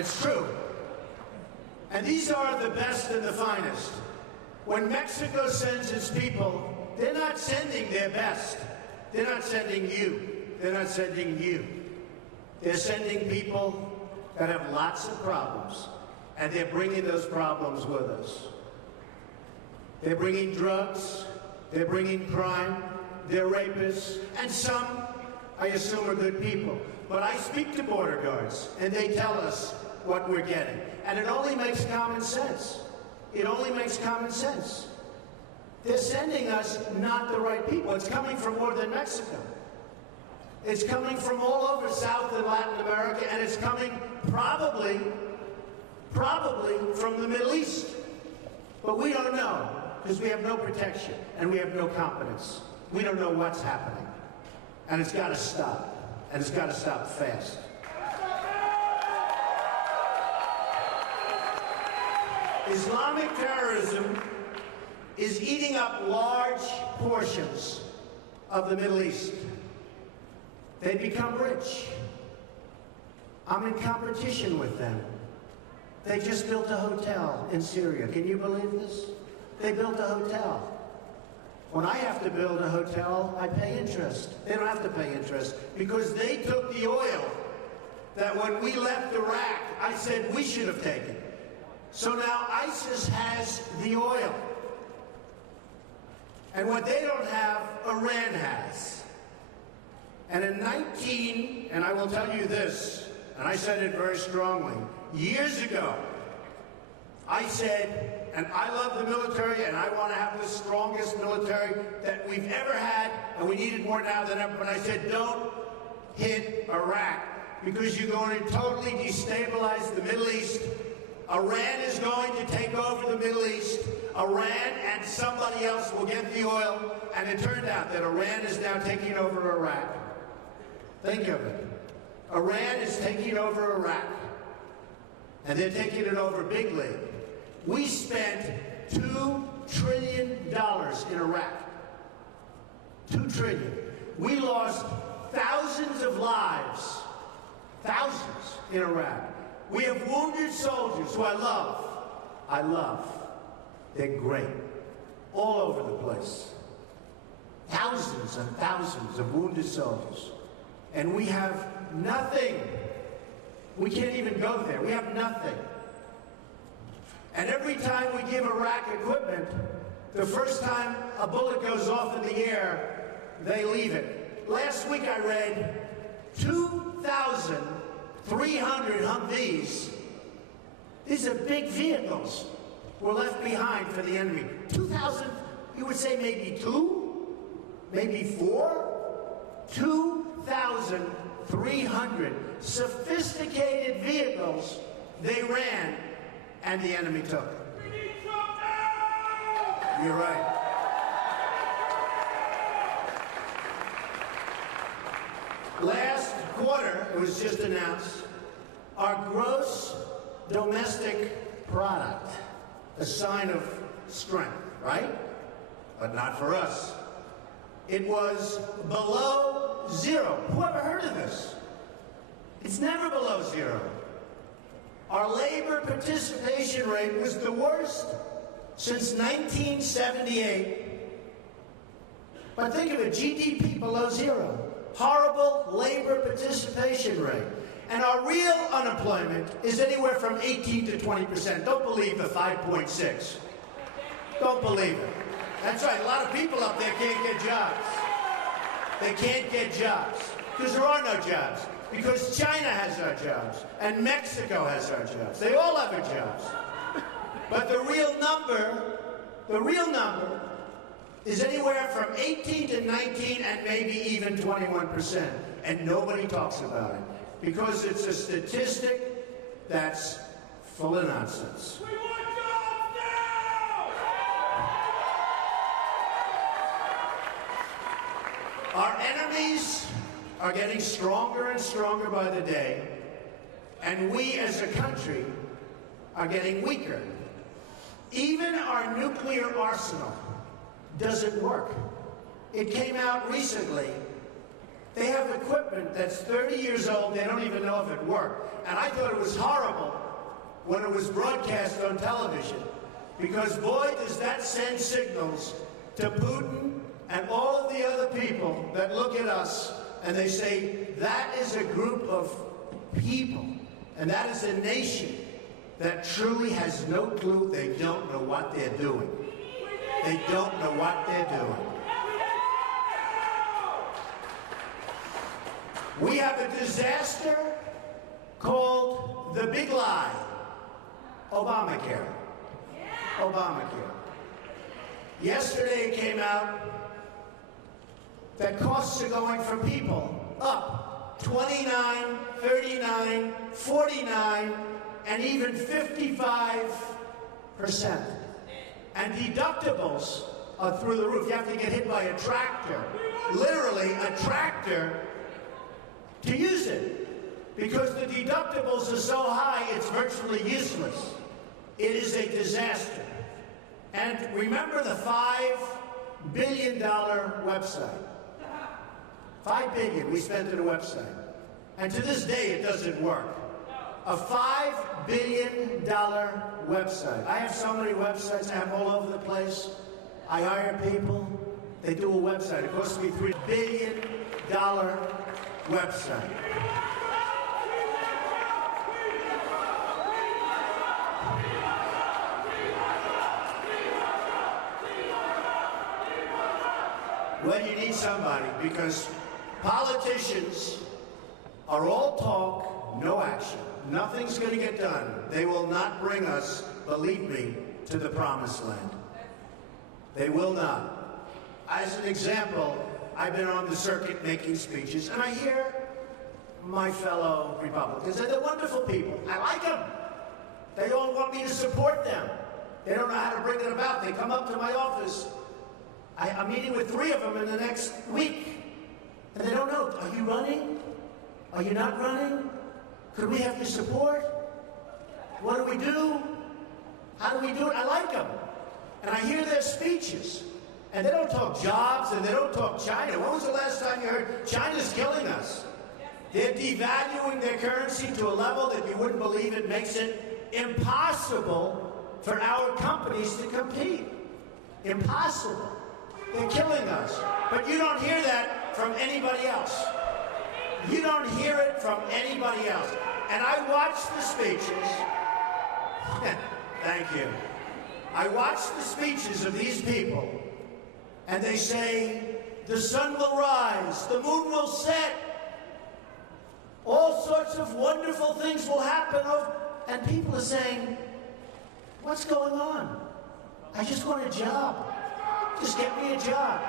It's true. And these are the best and the finest. When Mexico sends its people, they're not sending their best. They're not sending you. They're not sending you. They're sending people that have lots of problems, and they're bringing those problems with us. They're bringing drugs, they're bringing crime, they're rapists, and some, I assume, are good people. But I speak to border guards, and they tell us what we're getting. And it only makes common sense. It only makes common sense. They're sending us not the right people. It's coming from northern Mexico. It's coming from all over South and Latin America, and it's coming probably from the Middle East. But we don't know, because we have no protection, and we have no competence. We don't know what's happening. And it's got to stop. And it's got to stop fast. Islamic terrorism is eating up large portions of the Middle East. They become rich. I'm in competition with them. They just built a hotel in Syria. Can you believe this? They built a hotel. When I have to build a hotel, I pay interest. They don't have to pay interest because they took the oil that when we left Iraq, I said we should have taken. So now ISIS has the oil. And what they don't have, Iran has. And in and I will tell you this, and I said it very strongly, years ago, I said, and I love the military, and I want to have the strongest military that we've ever had, and we need it more now than ever, but I said, don't hit Iraq, because you're going to totally destabilize the Middle East. Iran is going to take over the Middle East. Iran and somebody else will get the oil, and it turned out that Iran is now taking over Iraq. Think of it. Iran is taking over Iraq, and they're taking it over big league. We spent $2 trillion in Iraq. $2 trillion. We lost thousands of lives, thousands in Iraq. We have wounded soldiers who I love. I love. They're great. All over the place. Thousands and thousands of wounded soldiers. And we have nothing. We can't even go there. We have nothing. And every time we give Iraq equipment, the first time a bullet goes off in the air, they leave it. Last week I read 2,300 Humvees. These are big vehicles were left behind for the enemy. 2,000, you would say maybe 2, maybe 4? 2,300 sophisticated vehicles they ran and the enemy took. We need Trump now! You're right. Last quarter, it was just announced, our gross domestic product, a sign of strength, right? But not for us. It was below zero. Who ever heard of this? It's never below zero. Our labor participation rate was the worst since 1978. But think of it, GDP below zero. Horrible labor participation rate. And our real unemployment is anywhere from 18 to 20%. Don't believe the 5.6. Don't believe it. That's right, a lot of people up there can't get jobs. They can't get jobs because there are no jobs. Because China has our jobs, and Mexico has our jobs. They all have our jobs. But the real number is anywhere from 18 to 19 and maybe even 21%. And nobody talks about it because it's a statistic that's full of nonsense. We want jobs now! Our enemies are getting stronger and stronger by the day, and we as a country are getting weaker. Even our nuclear arsenal doesn't work. It came out recently They have equipment that's 30 years old. They don't even know if it worked. And I thought it was horrible when it was broadcast on television, because boy, does that send signals to Putin and all of the other people that look at us and they say, that is a group of people, and that is a nation that truly has no clue. They don't know what they're doing. They don't know what they're doing. We have a disaster called the Big Lie, Obamacare. Obamacare. Yesterday it came out that costs are going for people up 29, 39, 49, and even 55%. And deductibles are through the roof. You have to get hit by a tractor, literally a tractor, to use it, because the deductibles are so high it's virtually useless. It is a disaster. And remember the $5 billion website. $5 billion we spent on a website. And to this day it doesn't work. A $5 billion website. I have so many websites I have all over the place. I hire people, they do a website. It costs me $3 billion website. Well, you need somebody, because politicians are all talk, no action. Nothing's going to get done. They will not bring us, believe me, to the promised land. They will not. As an example, I've been on the circuit making speeches, and I hear my fellow Republicans, and they're wonderful people. I like them. They all want me to support them. They don't know how to bring it about. They come up to my office. I'm meeting with 3 of them in the next week, and they don't know. Are you running? Are you not running? Could we have your support? What do we do? How do we do it? I like them. And I hear their speeches. And they don't talk jobs, and they don't talk China. When was the last time you heard China's killing us? They're devaluing their currency to a level that you wouldn't believe. It makes it impossible for our companies to compete. Impossible. They're killing us. But you don't hear that from anybody else. You don't hear it from anybody else. And I watch the speeches. Thank you. I watch the speeches of these people, and they say, the sun will rise, the moon will set, all sorts of wonderful things will happen. And people are saying, what's going on? I just want a job. Just get me a job.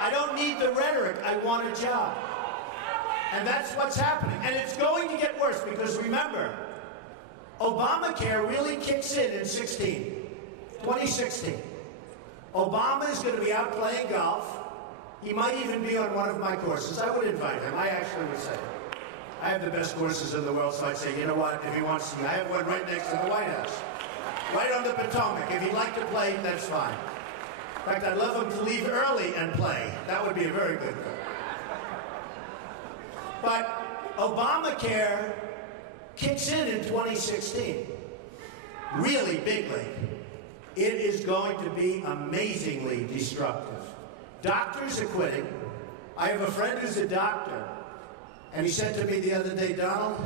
I don't need the rhetoric. I want a job. And that's what's happening. And it's going to get worse, because remember, Obamacare really kicks in 2016. Obama is going to be out playing golf. He might even be on one of my courses. I would invite him. I actually would say, I have the best courses in the world, so I'd say, you know what, if he wants to, I have one right next to the White House, right on the Potomac. If he'd like to play, that's fine. In fact, I'd love him to leave early and play. That would be a very good thing. But Obamacare kicks in 2016, really bigly. It is going to be amazingly destructive. Doctors are quitting. I have a friend who's a doctor, and he said to me the other day, Donald,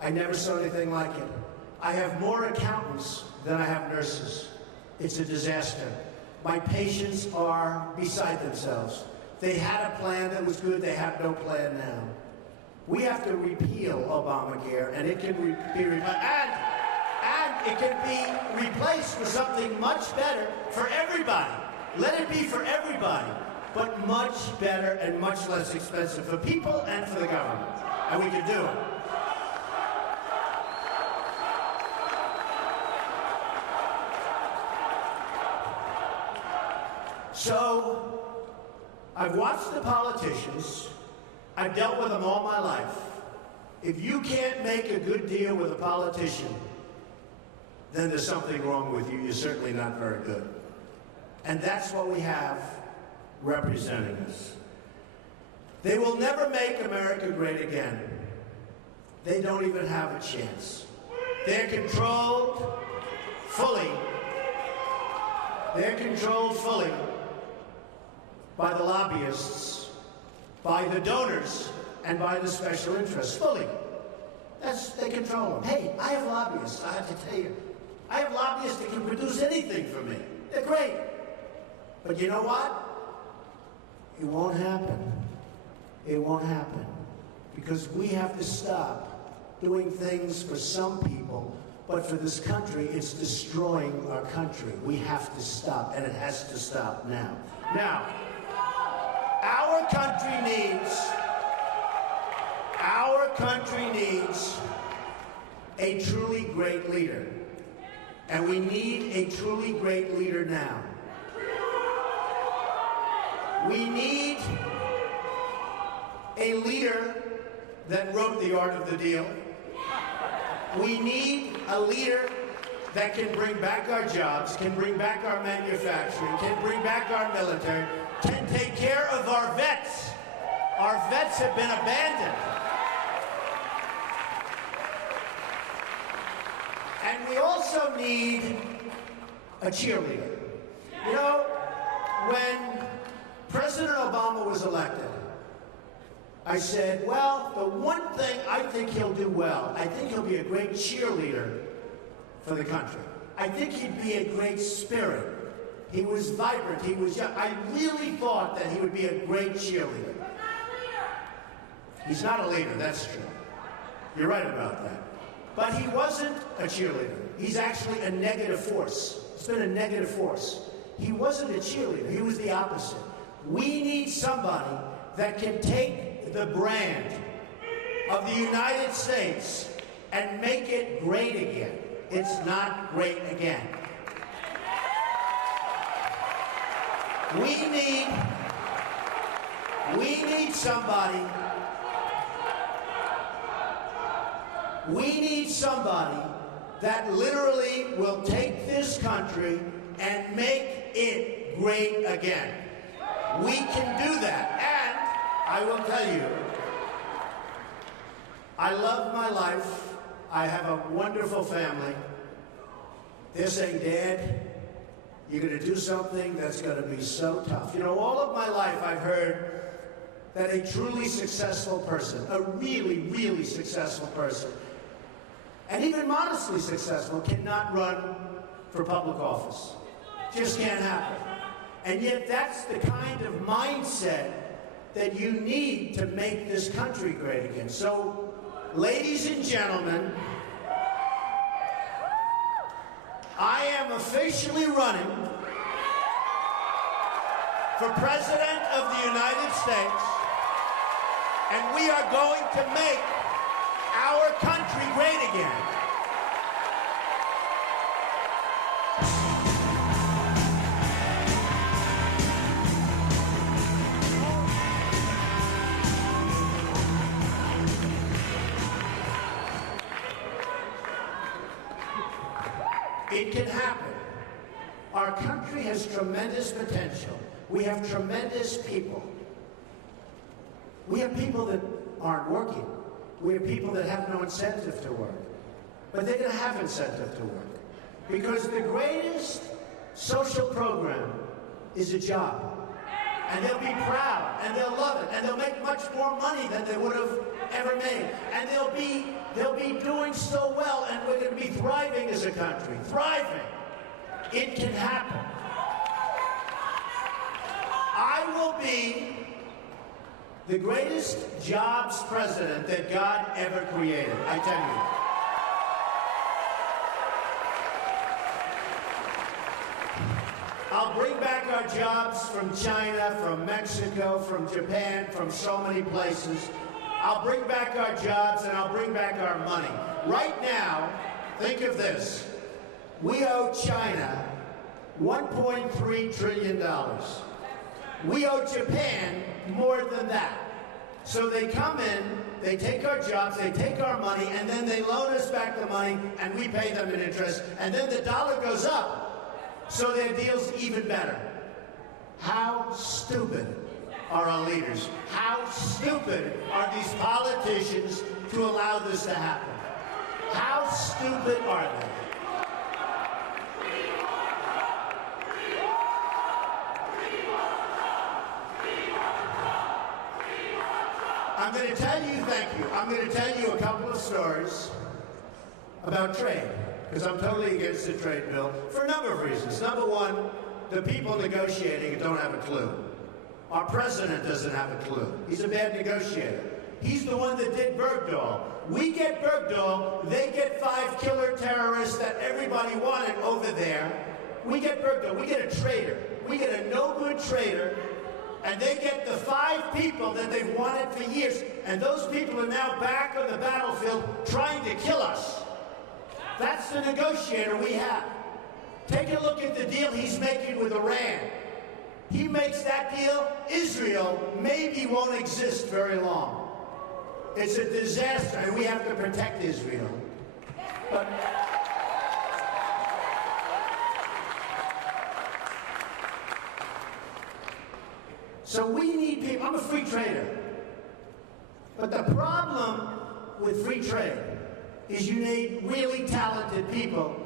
I never saw anything like it. I have more accountants than I have nurses. It's a disaster. My patients are beside themselves. They had a plan that was good. They have no plan now. We have to repeal Obamacare, and it can be and it can be replaced with something much better for everybody. Let it be for everybody, but much better and much less expensive for people and for the government. And we can do it. So, I've watched the politicians. I've dealt with them all my life. If you can't make a good deal with a politician, then there's something wrong with you. You're certainly not very good. And that's what we have representing us. They will never make America great again. They don't even have a chance. They're controlled fully. They're controlled fully by the lobbyists, by the donors, and by the special interests. Fully. They control them. Hey, I have lobbyists, I have to tell you. I have lobbyists that can produce anything for me. They're great. But you know what? It won't happen. It won't happen. Because we have to stop doing things for some people, but for this country, it's destroying our country. We have to stop, and it has to stop now. Now, our country needs a truly great leader. And we need a truly great leader now. We need a leader that wrote The Art of the Deal. We need a leader that can bring back our jobs, can bring back our manufacturing, can bring back our military, can take care of our vets. Our vets have been abandoned. And we also need a cheerleader. You know, when President Obama was elected, I said, well, the one thing I think he'll do well, I think he'll be a great cheerleader for the country. I think he'd be a great spirit. He was vibrant, he was young. I really thought that he would be a great cheerleader. He's not a leader, that's true. You're right about that. But he wasn't a cheerleader. He's actually a negative force. It's been a negative force. He wasn't a cheerleader. He was the opposite. We need somebody that can take the brand of the United States and make it great again. It's not great again. We need somebody that literally will take this country and make it great again. We can do that. And I will tell you, I love my life. I have a wonderful family. They're saying, Dad, you're going to do something that's going to be so tough. You know, all of my life I've heard that a truly successful person, a really, really successful person, and even modestly successful, cannot run for public office. Just can't happen. And yet that's the kind of mindset that you need to make this country great again. So, ladies and gentlemen, I am officially running for President of the United States, and we are going to make our country great again. It can happen. Our country has tremendous potential. We have tremendous people. We have people that aren't working. We have people that have no incentive to work. But they're going to have incentive to work. Because the greatest social program is a job. And they'll be proud, and they'll love it, and they'll make much more money than they would have ever made. And they'll be doing so well, and we're going to be thriving as a country. Thriving. It can happen. I will be the greatest jobs president that God ever created, I tell you. I'll bring back our jobs from China, from Mexico, from Japan, from so many places. I'll bring back our jobs and I'll bring back our money. Right now, think of this. We owe China $1.3 trillion. We owe Japan more than that. So they come in, they take our jobs, they take our money, and then they loan us back the money, and we pay them in interest, and then the dollar goes up. So their deal's even better. How stupid are our leaders. How stupid are these politicians to allow this to happen? How stupid are they? I'm going to tell you, thank you, I'm going to tell you a couple of stories about trade, because I'm totally against the trade bill for a number of reasons. Number one, the people negotiating don't have a clue. Our president doesn't have a clue. He's a bad negotiator. He's the one that did Bergdahl. We get Bergdahl, they get 5 killer terrorists that everybody wanted over there. We get Bergdahl, we get a traitor. We get a no-good traitor, and they get the 5 people that they've wanted for years, and those people are now back on the battlefield trying to kill us. That's the negotiator we have. Take a look at the deal he's making with Iran. He makes that deal, Israel maybe won't exist very long. It's a disaster, and we have to protect Israel. But so we need people. I'm a free trader. But the problem with free trade is you need really talented people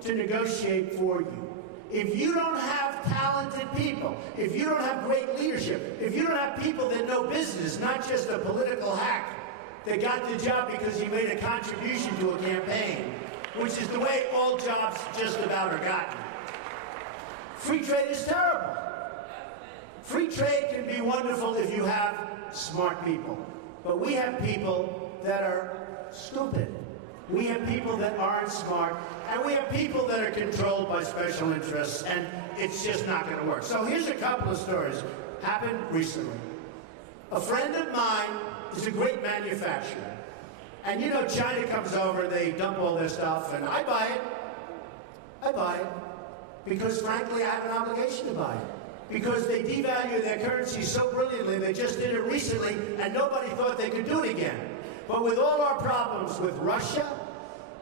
to negotiate for you. If you don't have talented people, if you don't have great leadership, if you don't have people that know business, not just a political hack that got the job because he made a contribution to a campaign, which is the way all jobs just about are gotten. Free trade is terrible. Free trade can be wonderful if you have smart people. But we have people that are stupid. We have people that aren't smart, and we have people that are controlled by special interests, and it's just not going to work. So here's a couple of stories. Happened recently. A friend of mine is a great manufacturer. And you know, China comes over, they dump all their stuff, and I buy it. I buy it. Because frankly, I have an obligation to buy it. Because they devalue their currency so brilliantly, they just did it recently, and nobody thought they could do it again. But with all our problems with Russia,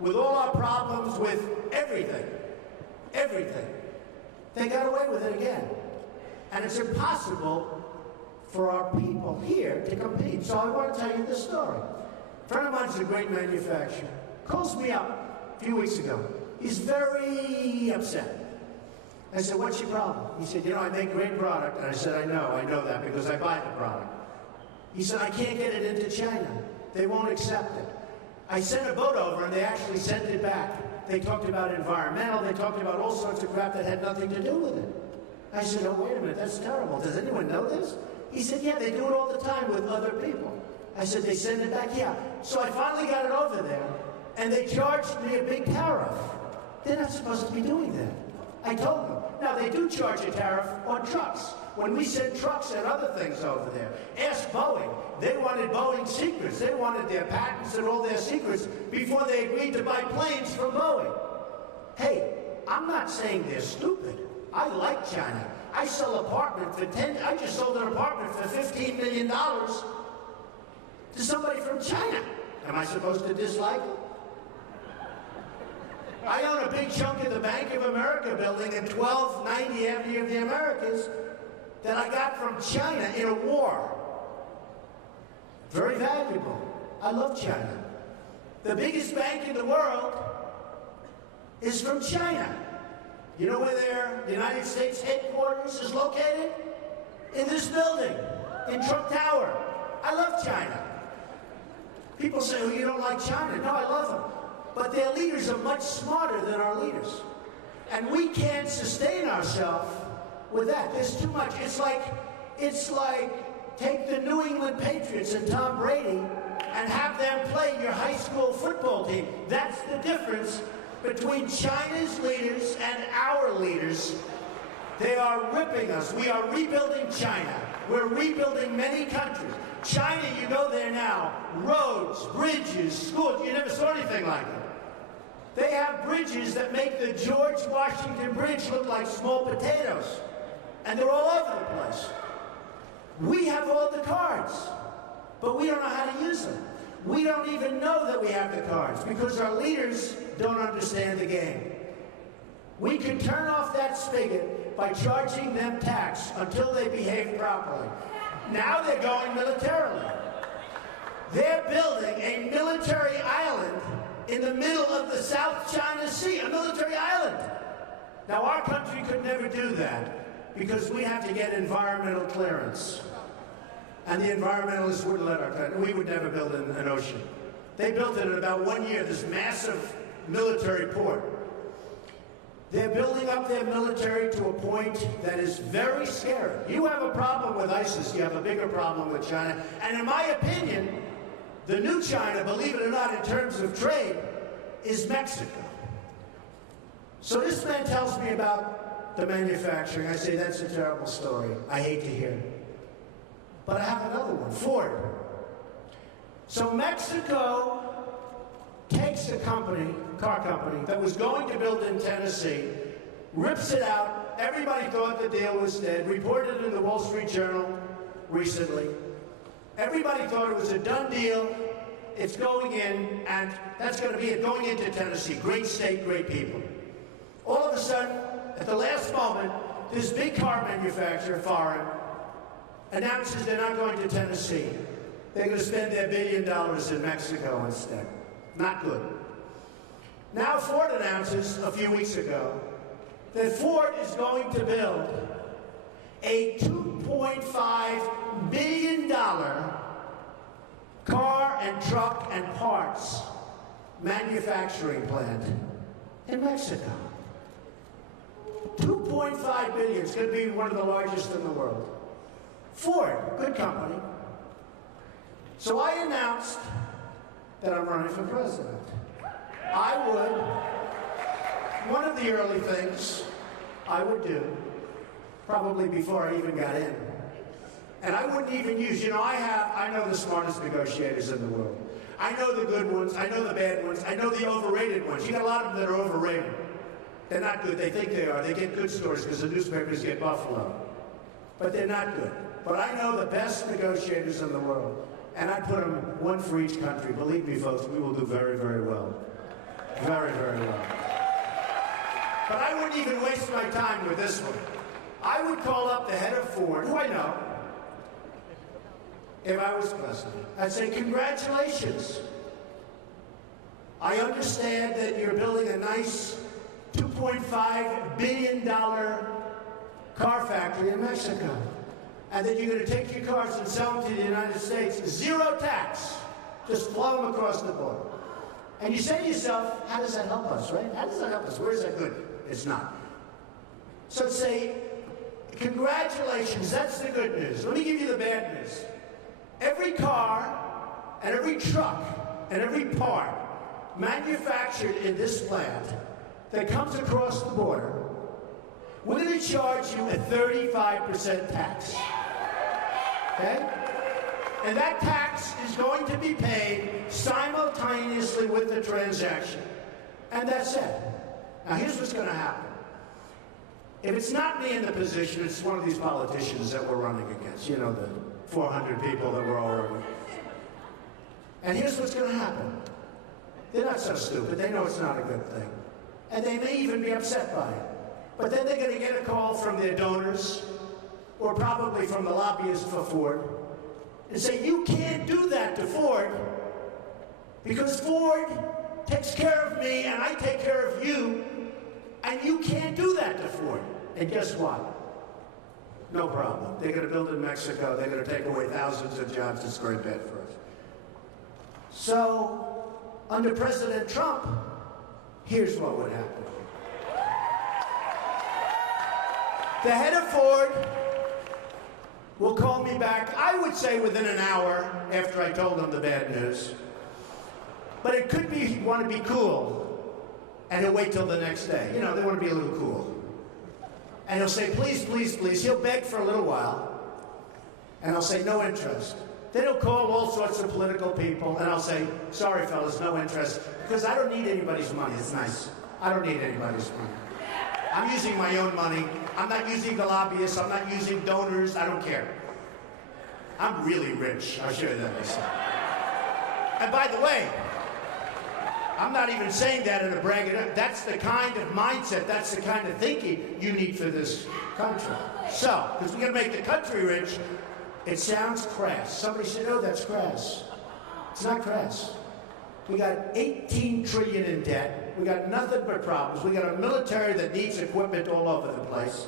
with all our problems with everything, they got away with it again. And it's impossible for our people here to compete. So I want to tell you this story. A friend of mine is a great manufacturer. Calls me up a few weeks ago. He's very upset. I said, what's your problem? He said, you know, I make great product. And I said, I know that because I buy the product. He said, I can't get it into China. They won't accept it. I sent a boat over and they actually sent it back. They talked about environmental, they talked about all sorts of crap that had nothing to do with it. I said, oh, wait a minute, that's terrible. Does anyone know this? He said, yeah, they do it all the time with other people. I said, they send it back? Yeah. So I finally got it over there and they charged me a big tariff. They're not supposed to be doing that. I told them. Now, they do charge a tariff on trucks. When we send trucks and other things over there, ask Boeing. They wanted Boeing's secrets. They wanted their patents and all their secrets before they agreed to buy planes from Boeing. Hey, I'm not saying they're stupid. I like China. I sell an apartment for I just sold an apartment for $15 million to somebody from China. Am I supposed to dislike it? I own a big chunk of the Bank of America building at 1290 Avenue of the Americas that I got from China in a war. Very valuable. I love China. The biggest bank in the world is from China. You know where the United States headquarters is located? In this building, in Trump Tower. I love China. People say, oh, you don't like China. No, I love them. But their leaders are much smarter than our leaders. And we can't sustain ourselves with that. There's too much. It's like take the New England Patriots and Tom Brady and have them play your high school football team. That's the difference between China's leaders and our leaders. They are ripping us. We are rebuilding China. We're rebuilding many countries. China, you go there now, roads, bridges, schools, you never saw anything like it. They have bridges that make the George Washington Bridge look like small potatoes. And they're all over the place. We have all the cards, but we don't know how to use them. We don't even know that we have the cards because our leaders don't understand the game. We can turn off that spigot by charging them tax until they behave properly. now they're going militarily. They're building a military island in the middle of the South China Sea, a military island. Now, our country could never do that because we have to get environmental clearance. And the environmentalists wouldn't let our country. We would never build an ocean. They built it in about 1 year, this massive military port. They're building up their military to a point that is very scary. You have a problem with ISIS, you have a bigger problem with China. And in my opinion, the new China, believe it or not, in terms of trade, is Mexico. So this man tells me about the manufacturing. I say, that's a terrible story. I hate to hear it. But I have another one, Ford. So Mexico takes a company, car company, that was going to build in Tennessee, rips it out. Everybody thought the deal was dead. Reported in the Wall Street Journal recently. Everybody thought it was a done deal. It's going in, and that's going to be it, going into Tennessee. Great state, great people. All of a sudden, at the last moment, this big car manufacturer, foreign, announces they're not going to Tennessee. They're going to spend their $1 billion in Mexico instead. Not good. Now Ford announces a few weeks ago that Ford is going to build a $2.5 billion car and truck and parts manufacturing plant in Mexico. $2.5 billion. It's going to be one of the largest in the world. Ford, good company. So I announced that I'm running for president. One of the early things I would do, probably before I even got in, and I wouldn't even use, I know the smartest negotiators in the world. I know the good ones, I know the bad ones, I know the overrated ones. You got a lot of them that are overrated. They're not good. They think they are. They get good stories because the newspapers get Buffalo. But they're not good. But I know the best negotiators in the world. And I put them one for each country. Believe me, folks, we will do very, very well. Very, very well. But I wouldn't even waste my time with this one. I would call up the head of Ford, who I know, if I was president. I'd say, congratulations. I understand that you're building a nice $2.5 billion car factory in Mexico, and that you're going to take your cars and sell them to the United States, zero tax, just flow them across the border. And you say to yourself, how does that help us, right? How does that help us? Where is that good? It's not. So say, congratulations, that's the good news. Let me give you the bad news. Every car and every truck and every part manufactured in this plant that comes across the border, we're going to charge you a 35% tax. Okay? And that tax is going to be paid simultaneously with the transaction. And that's it. Now, here's what's going to happen. If it's not me in the position, it's one of these politicians that we're running against. You know, the 400 people that we're all running. And here's what's going to happen. They're not so stupid. They know it's not a good thing. And they may even be upset by it. But then they're going to get a call from their donors, or probably from the lobbyists for Ford, and say, you can't do that to Ford, because Ford takes care of me and I take care of you, and you can't do that to Ford. And guess what? No problem. They're going to build in Mexico. They're going to take away thousands of jobs. It's very bad for us. So, under President Trump, here's what would happen. The head of Ford will call me back, I would say within an hour after I told him the bad news. But it could be he'd want to be cool, and he'll wait till the next day. You know, they want to be a little cool. And he'll say, please, please, please. He'll beg for a little while, and I'll say, no interest. Then he'll call all sorts of political people, and I'll say, sorry, fellas, no interest, because I don't need anybody's money. It's nice. I don't need anybody's money. I'm using my own money. I'm not using the lobbyists. I'm not using donors. I don't care. I'm really rich. I'll show you that myself. And by the way, I'm not even saying that in a bragging. That's the kind of mindset, that's the kind of thinking you need for this country. So, because we're going to make the country rich, It sounds crass. Somebody said, oh, that's crass. It's not crass. We got 18 trillion in debt. We got nothing but problems. We got a military that needs equipment all over the place.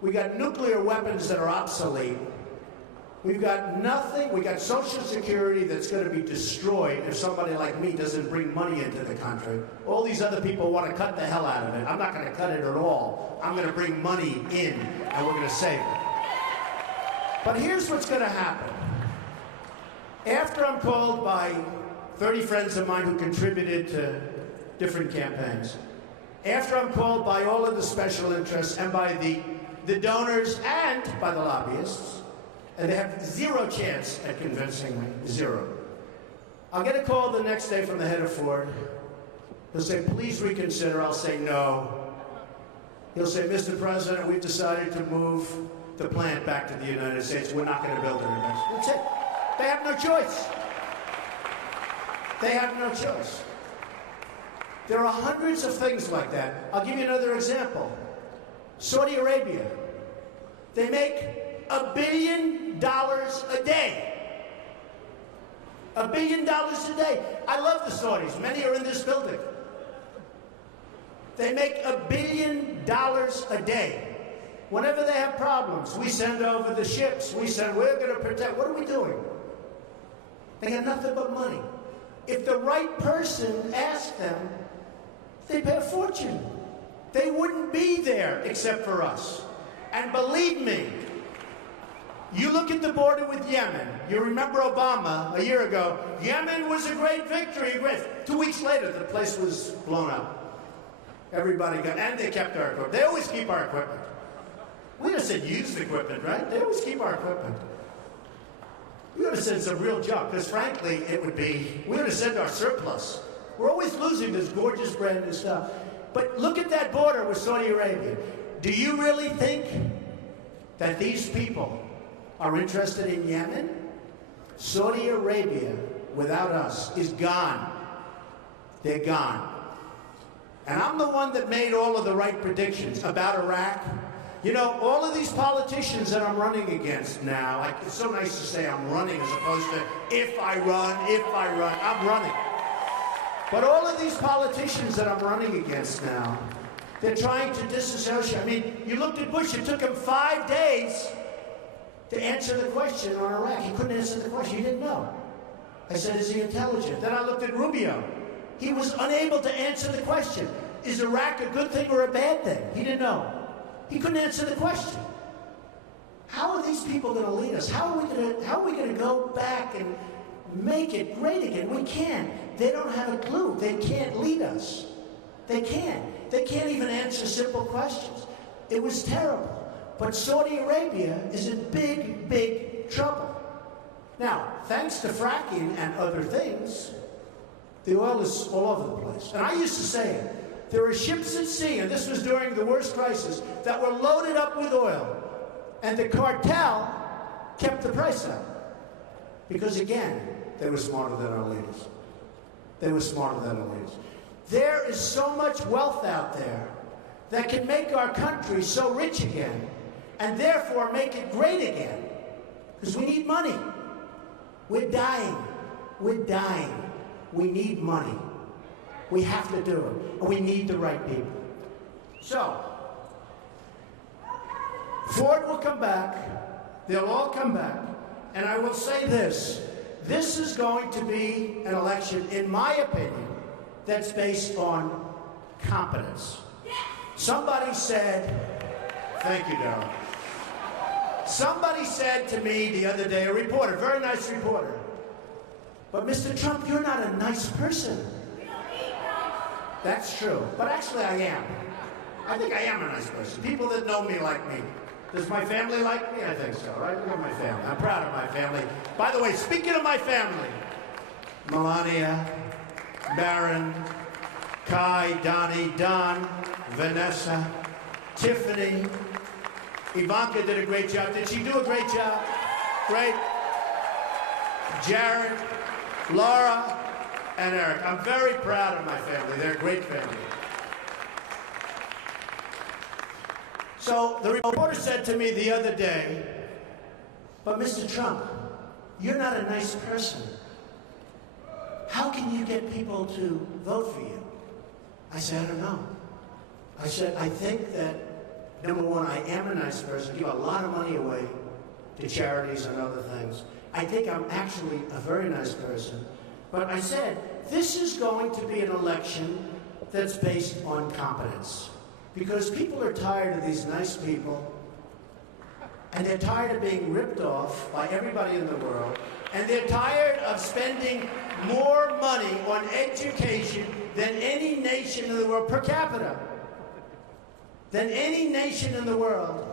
We got nuclear weapons that are obsolete. We've got nothing. We got Social Security that's going to be destroyed if somebody like me doesn't bring money into the country. All these other people want to cut the hell out of it. I'm not going to cut it at all. I'm going to bring money in, and we're going to save it. But here's what's going to happen. After I'm called by 30 friends of mine who contributed to different campaigns, after I'm called by all of the special interests and by the donors and by the lobbyists, and they have zero chance at convincing me, zero. I'll get a call the next day from the head of Ford. He'll say, please reconsider. I'll say no. He'll say, Mr. President, we've decided to move the plant back to the United States. We're not going to build it in Mexico. That's it. They have no choice. They have no choice. There are hundreds of things like that. I'll give you another example. Saudi Arabia. They make $1 billion a day. $1 billion a day. I love the Saudis. Many are in this building. They make $1 billion a day. Whenever they have problems, we send over the ships. We're going to protect. What are we doing? They got nothing but money. If the right person asked them, they'd pay a fortune. They wouldn't be there except for us. And believe me, you look at the border with Yemen. You remember Obama a year ago. Yemen was a great victory. 2 weeks later, the place was blown up. Everybody got, and they kept our equipment. They always keep our equipment. We just said used equipment, right? They always keep our equipment. We would have sent some real junk, because frankly, we would have sent our surplus. We're always losing this gorgeous brand new stuff. But look at that border with Saudi Arabia. Do you really think that these people are interested in Yemen? Saudi Arabia, without us, is gone. They're gone. And I'm the one that made all of the right predictions about Iraq. You know, all of these politicians that I'm running against now, it's so nice to say I'm running as opposed to if I run, I'm running. But all of these politicians that I'm running against now, they're trying to disassociate. I mean, you looked at Bush, it took him 5 days to answer the question on Iraq. He couldn't answer the question, he didn't know. I said, is he intelligent? Then I looked at Rubio. He was unable to answer the question. Is Iraq a good thing or a bad thing? He didn't know. He couldn't answer the question. How are these people going to lead us? How are we going to go back and make it great again? We can't. They don't have a clue. They can't lead us. They can't. They can't even answer simple questions. It was terrible. But Saudi Arabia is in big, big trouble. Now, thanks to fracking and other things, the oil is all over the place. And I used to say it. There were ships at sea, and this was during the worst crisis, that were loaded up with oil. And the cartel kept the price up. Because again, they were smarter than our leaders. They were smarter than our leaders. There is so much wealth out there that can make our country so rich again, and therefore make it great again. Because we need money. We're dying. We're dying. We need money. We have to do it. And we need the right people. So, Ford will come back. They'll all come back. And I will say this. This is going to be an election, in my opinion, that's based on competence. Somebody said, thank you, Darrell. Somebody said to me the other day, a reporter, very nice reporter, but Mr. Trump, you're not a nice person. That's true, but actually I am. I think I am a nice person. People that know me like me. Does my family like me? I think so, right? Look at my family. I'm proud of my family. By the way, speaking of my family, Melania, Barron, Kai, Donnie, Don, Vanessa, Tiffany, Ivanka did a great job. Did she do a great job? Great. Jared, Laura, and Eric. I'm very proud of my family. They're a great family. So the reporter said to me the other day, But Mr. Trump, you're not a nice person. How can you get people to vote for you? I said, I don't know. I said, I think that, number one, I am a nice person, give a lot of money away to charities and other things. I think I'm actually a very nice person. But I said, this is going to be an election that's based on competence. Because people are tired of these nice people, and they're tired of being ripped off by everybody in the world, and they're tired of spending more money on education than any nation in the world, per capita, than any nation in the world.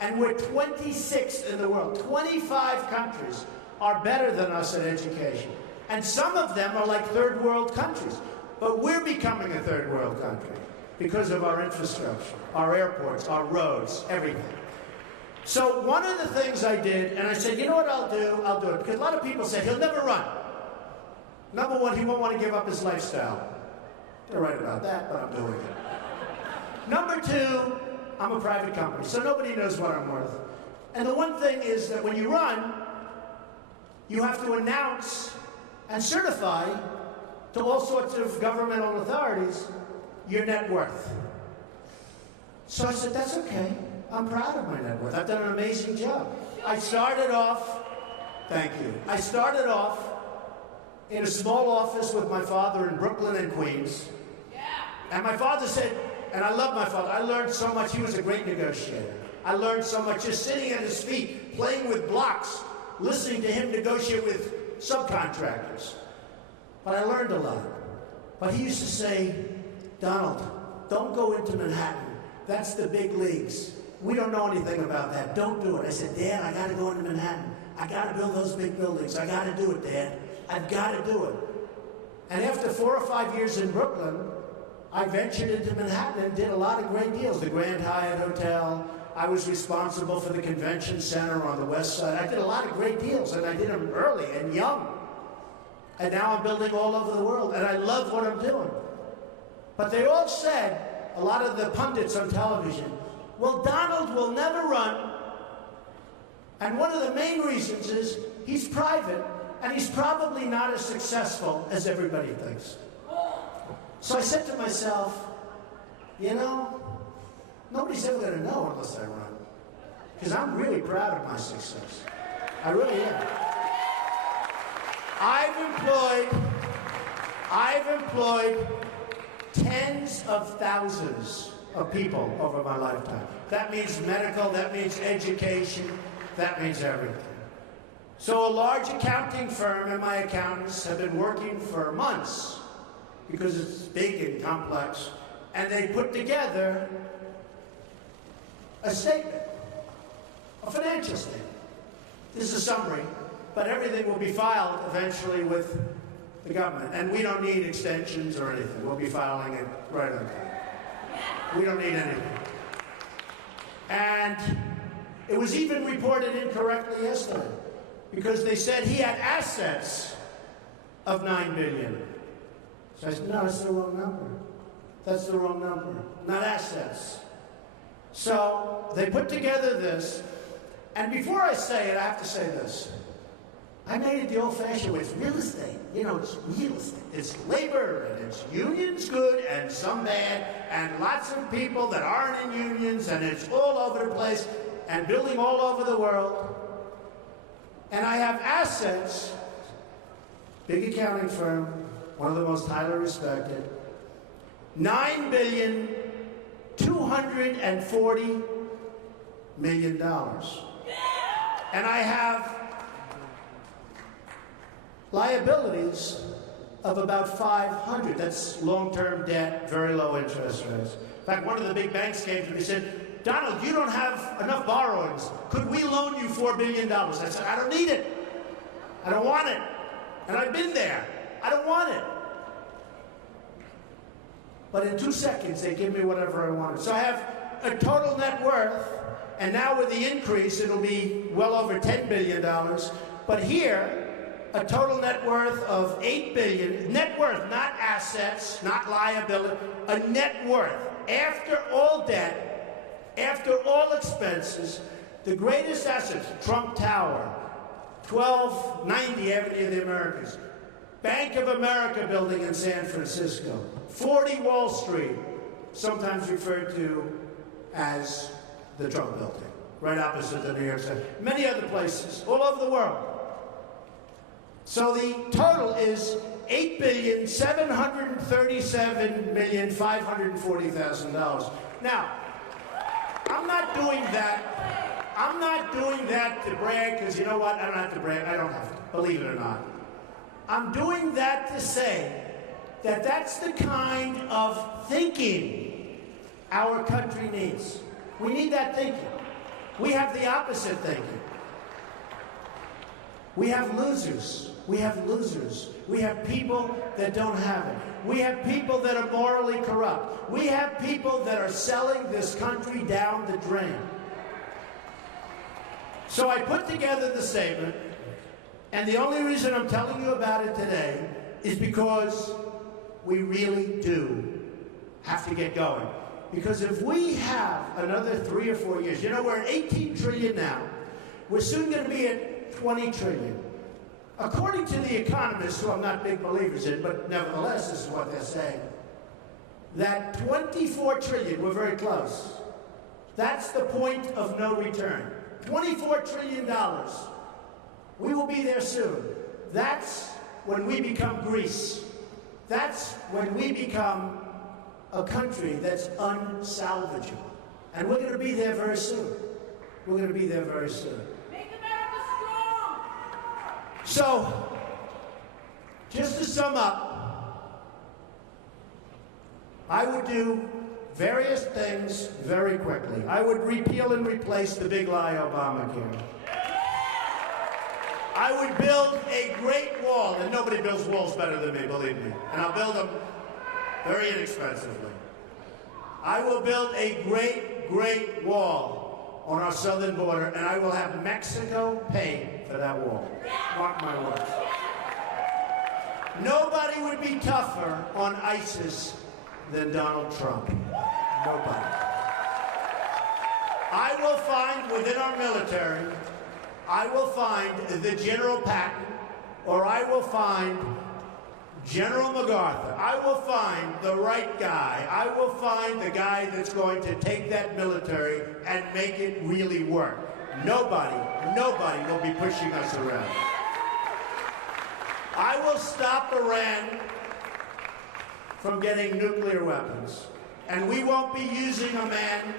And we're 26th in the world. 25 countries are better than us at education. And some of them are like third world countries. But we're becoming a third world country because of our infrastructure, our airports, our roads, everything. So one of the things I did, and I said, you know what I'll do? I'll do it. Because a lot of people say, he'll never run. Number one, he won't want to give up his lifestyle. They're right about that, but I'm doing it. Number two, I'm a private company, so nobody knows what I'm worth. And the one thing is that when you run, you have to announce and certify to all sorts of governmental authorities your net worth. So I said, that's okay. I'm proud of my net worth. I've done an amazing job. I started off, thank you. I started off in a small office with my father in Brooklyn and Queens. And my father said, and I love my father, I learned so much. He was a great negotiator. I learned so much just sitting at his feet, playing with blocks, listening to him negotiate with subcontractors. But I learned a lot. But he used to say, Donald, don't go into Manhattan. That's the big leagues. We don't know anything about that. Don't do it. I said, Dad, I got to go into Manhattan. I got to build those big buildings. I got to do it, Dad. I've got to do it. And after 4 or 5 years in Brooklyn, I ventured into Manhattan and did a lot of great deals. The Grand Hyatt Hotel. I was responsible for the convention center on the west side. I did a lot of great deals, and I did them early and young. And now I'm building all over the world, and I love what I'm doing. But they all said, a lot of the pundits on television, well, Donald will never run. And one of the main reasons is he's private, and he's probably not as successful as everybody thinks. So I said to myself, you know, nobody's ever going to know unless I run. Because I'm really proud of my success. I really am. I've employed tens of thousands of people over my lifetime. That means medical, that means education, that means everything. So a large accounting firm and my accountants have been working for months because it's big and complex, and they put together a statement, a financial statement. This is a summary, but everything will be filed eventually with the government, and we don't need extensions or anything. We'll be filing it right on time. We don't need anything. And it was even reported incorrectly yesterday because they said he had assets of $9 billion. So I said, no, that's the wrong number. That's the wrong number, not assets. So they put together this, and before I say it, I have to say this. I made it the old-fashioned way. It's real estate. You know, it's real estate. It's labor, and it's unions good, and some bad, and lots of people that aren't in unions, and it's all over the place, and building all over the world. And I have assets, big accounting firm, one of the most highly respected, $9,240 million. And I have liabilities of about 500. That's long-term debt, very low interest rates. In fact, one of the big banks came to me and said, Donald, you don't have enough borrowings. Could we loan you $4 billion? I said, I don't need it. I don't want it. And I've been there. I don't want it. But in 2 seconds, they give me whatever I wanted. So I have a total net worth, and now with the increase, it'll be well over $10 billion. But here, a total net worth of $8 billion. Net worth, not assets, not liability. A net worth, after all debt, after all expenses, The greatest assets, Trump Tower, 1290 Avenue of the Americas, Bank of America building in San Francisco, 40 Wall Street, sometimes referred to as the Trump building, right opposite the New York City. Many other places, all over the world. So the total is $8,737,540,000. Now, I'm not doing that to brag, because you know what? I don't have to brag. I don't have to, believe it or not. I'm doing that to say that that's the kind of thinking our country needs. We need that thinking. We have the opposite thinking. We have losers. We have losers. We have people that don't have it. We have people that are morally corrupt. We have people that are selling this country down the drain. So I put together the statement, and the only reason I'm telling you about it today is because we really do have to get going. Because if we have another 3 or 4 years, you know, we're at 18 trillion now. We're soon going to be at 20 trillion. According to the economists, who I'm not big believers in, but nevertheless, this is what they're saying, that 24 trillion, we're very close. That's the point of no return. $24 trillion. We will be there soon. That's when we become Greece. That's when we become a country that's unsalvageable. And we're going to be there very soon. We're going to be there very soon. Make America strong! So, just to sum up, I would do various things very quickly. I would repeal and replace the big lie Obamacare. I would build a great wall, and nobody builds walls better than me, believe me. And I'll build them very inexpensively. I will build a great, great wall on our southern border, and I will have Mexico pay for that wall. Mark my words. Nobody would be tougher on ISIS than Donald Trump. Nobody. I will find within our military, I will find the General Patton, or I will find General MacArthur. I will find the right guy. I will find the guy that's going to take that military and make it really work. Nobody will be pushing us around. I will stop Iran from getting nuclear weapons. And we won't be using a man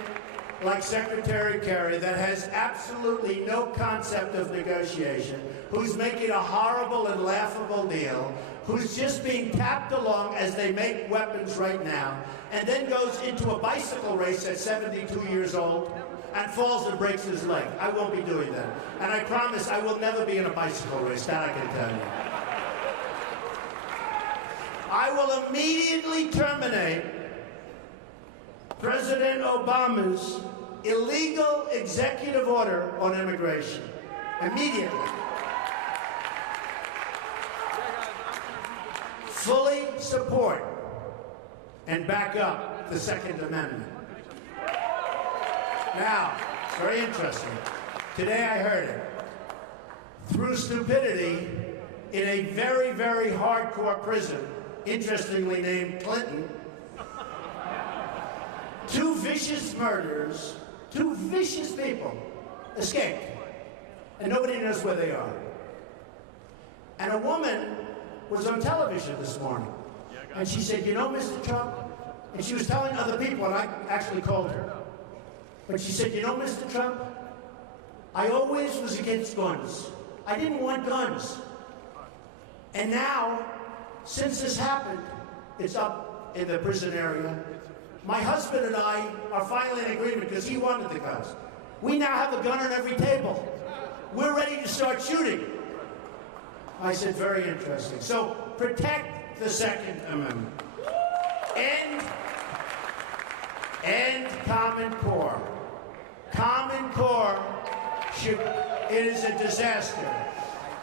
like Secretary Kerry that has absolutely no concept of negotiation, who's making a horrible and laughable deal, who's just being tapped along as they make weapons right now, and then goes into a bicycle race at 72 years old and falls and breaks his leg. I won't be doing that. And I promise I will never be in a bicycle race, that I can tell you. I will immediately terminate President Obama's illegal executive order on immigration. Immediately. Fully support and back up the Second Amendment. Now, it's very interesting. Today I heard it. Through stupidity, in a very, very hardcore prison, interestingly named Clinton, two vicious murderers, two vicious people escaped, and nobody knows where they are. And a woman was on television this morning, and she said, you know, Mr. Trump, and she was telling other people, and I actually called her, but she said, you know, Mr. Trump, I always was against guns. I didn't want guns. And now, since this happened, it's up in the prison area. My husband and I are finally in agreement because he wanted the guns. We now have a gun on every table. We're ready to start shooting. I said, very interesting. So protect the Second Amendment. End Common Core. Common Core it is a disaster.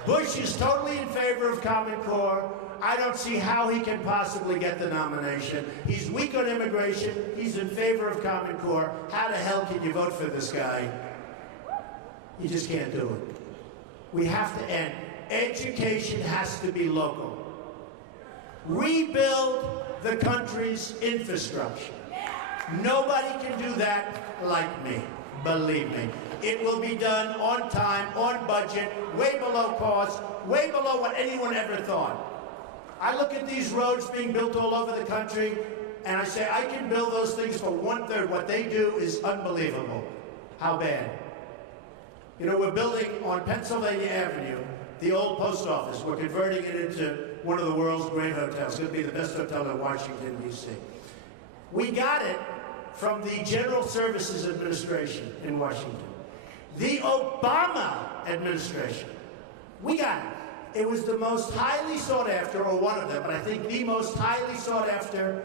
Bush is totally in favor of Common Core. I don't see how he can possibly get the nomination. He's weak on immigration. He's in favor of Common Core. How the hell can you vote for this guy? You just can't do it. We have to end. Education has to be local. Rebuild the country's infrastructure. Nobody can do that like me, believe me. It will be done on time, on budget, way below cost, way below what anyone ever thought. I look at these roads being built all over the country, and I say, I can build those things for 1/3. What they do is unbelievable. How bad? You know, we're building on Pennsylvania Avenue, the old post office. We're converting it into one of the world's great hotels. It's going to be the best hotel in Washington, D.C. We got it from the General Services Administration in Washington. The Obama administration, we got it. It was the most highly sought after, or one of them, but I think the most highly sought after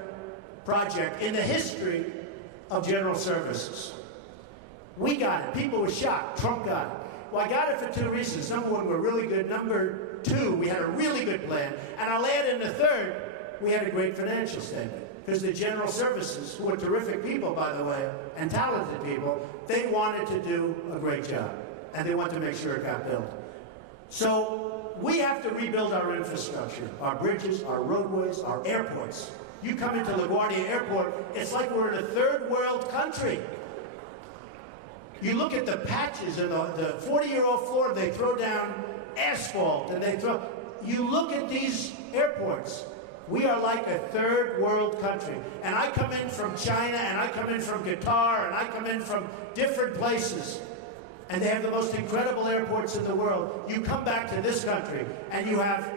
project in the history of General Services. We got it. People were shocked. Trump got it. Well, I got it for 2 reasons. Number one, we're really good. Number two, we had a really good plan. And I'll add in the third, we had a great financial statement. Because the General Services, who are terrific people, by the way, and talented people, they wanted to do a great job. And they wanted to make sure it got built. So we have to rebuild our infrastructure, our bridges, our roadways, our airports. You come into LaGuardia Airport, it's like we're in a third world country. You look at the patches and the 40-year-old floor, they throw down asphalt, and you look at these airports. We are like a third world country. And I come in from China, and I come in from Qatar, and I come in from different places. And they have the most incredible airports in the world. You come back to this country, and you have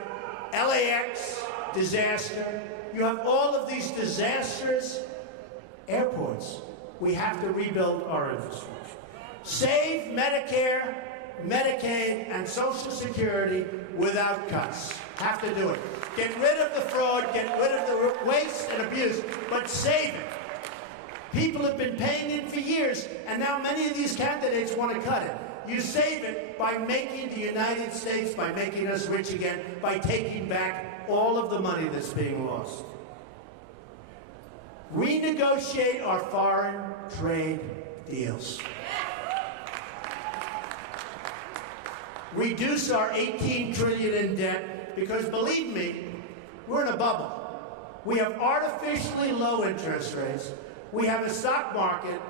LAX, disaster. You have all of these disastrous airports. We have to rebuild our infrastructure. Save Medicare, Medicaid, and Social Security without cuts. Have to do it. Get rid of the fraud, get rid of the waste and abuse, but save it. People have been paying it for years, and now many of these candidates want to cut it. You save it by making the United States, by making us rich again, by taking back all of the money that's being lost. Renegotiate our foreign trade deals. Reduce our $18 trillion in debt, because believe me, we're in a bubble. We have artificially low interest rates. We have a stock market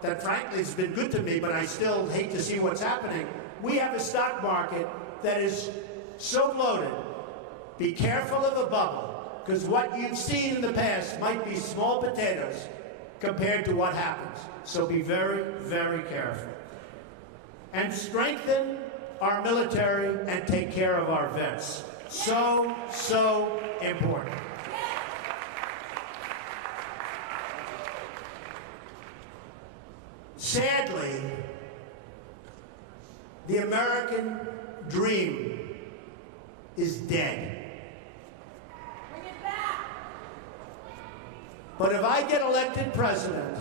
that frankly has been good to me, but I still hate to see what's happening. We have a stock market that is so bloated. Be careful of a bubble, because what you've seen in the past might be small potatoes compared to what happens. So be very, very careful. And strengthen our military and take care of our vets. So, so important. Sadly, the American dream is dead. Bring it back. But if I get elected president,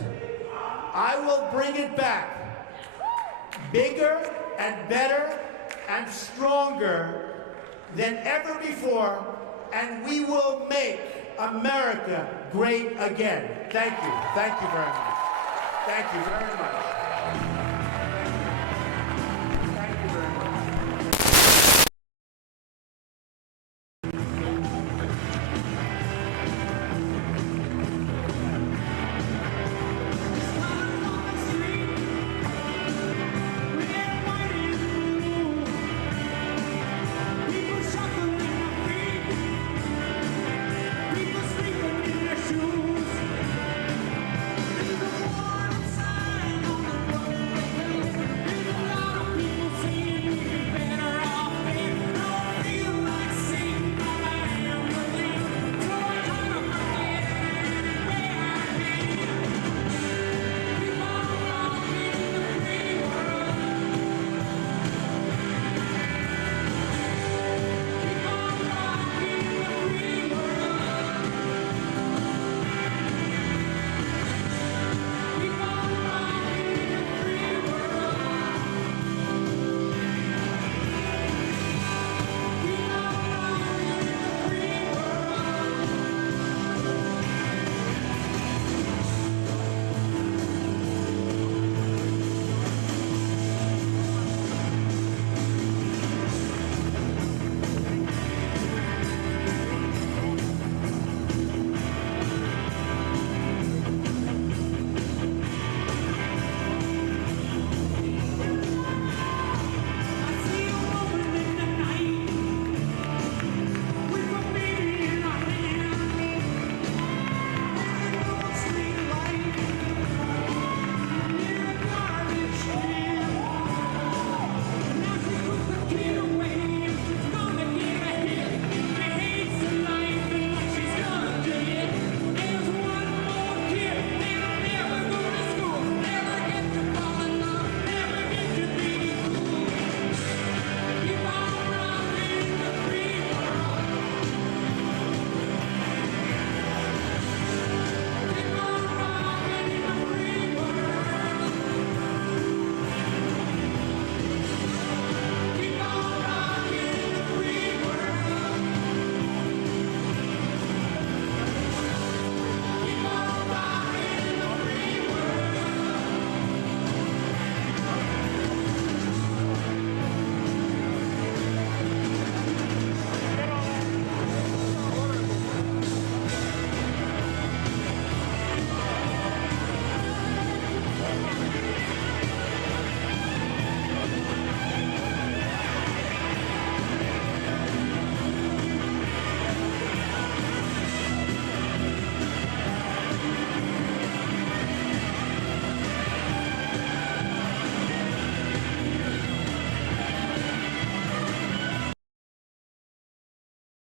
I will bring it back. Bigger and better and stronger than ever before, and we will make America great again. Thank you. Thank you very much. Thank you very much.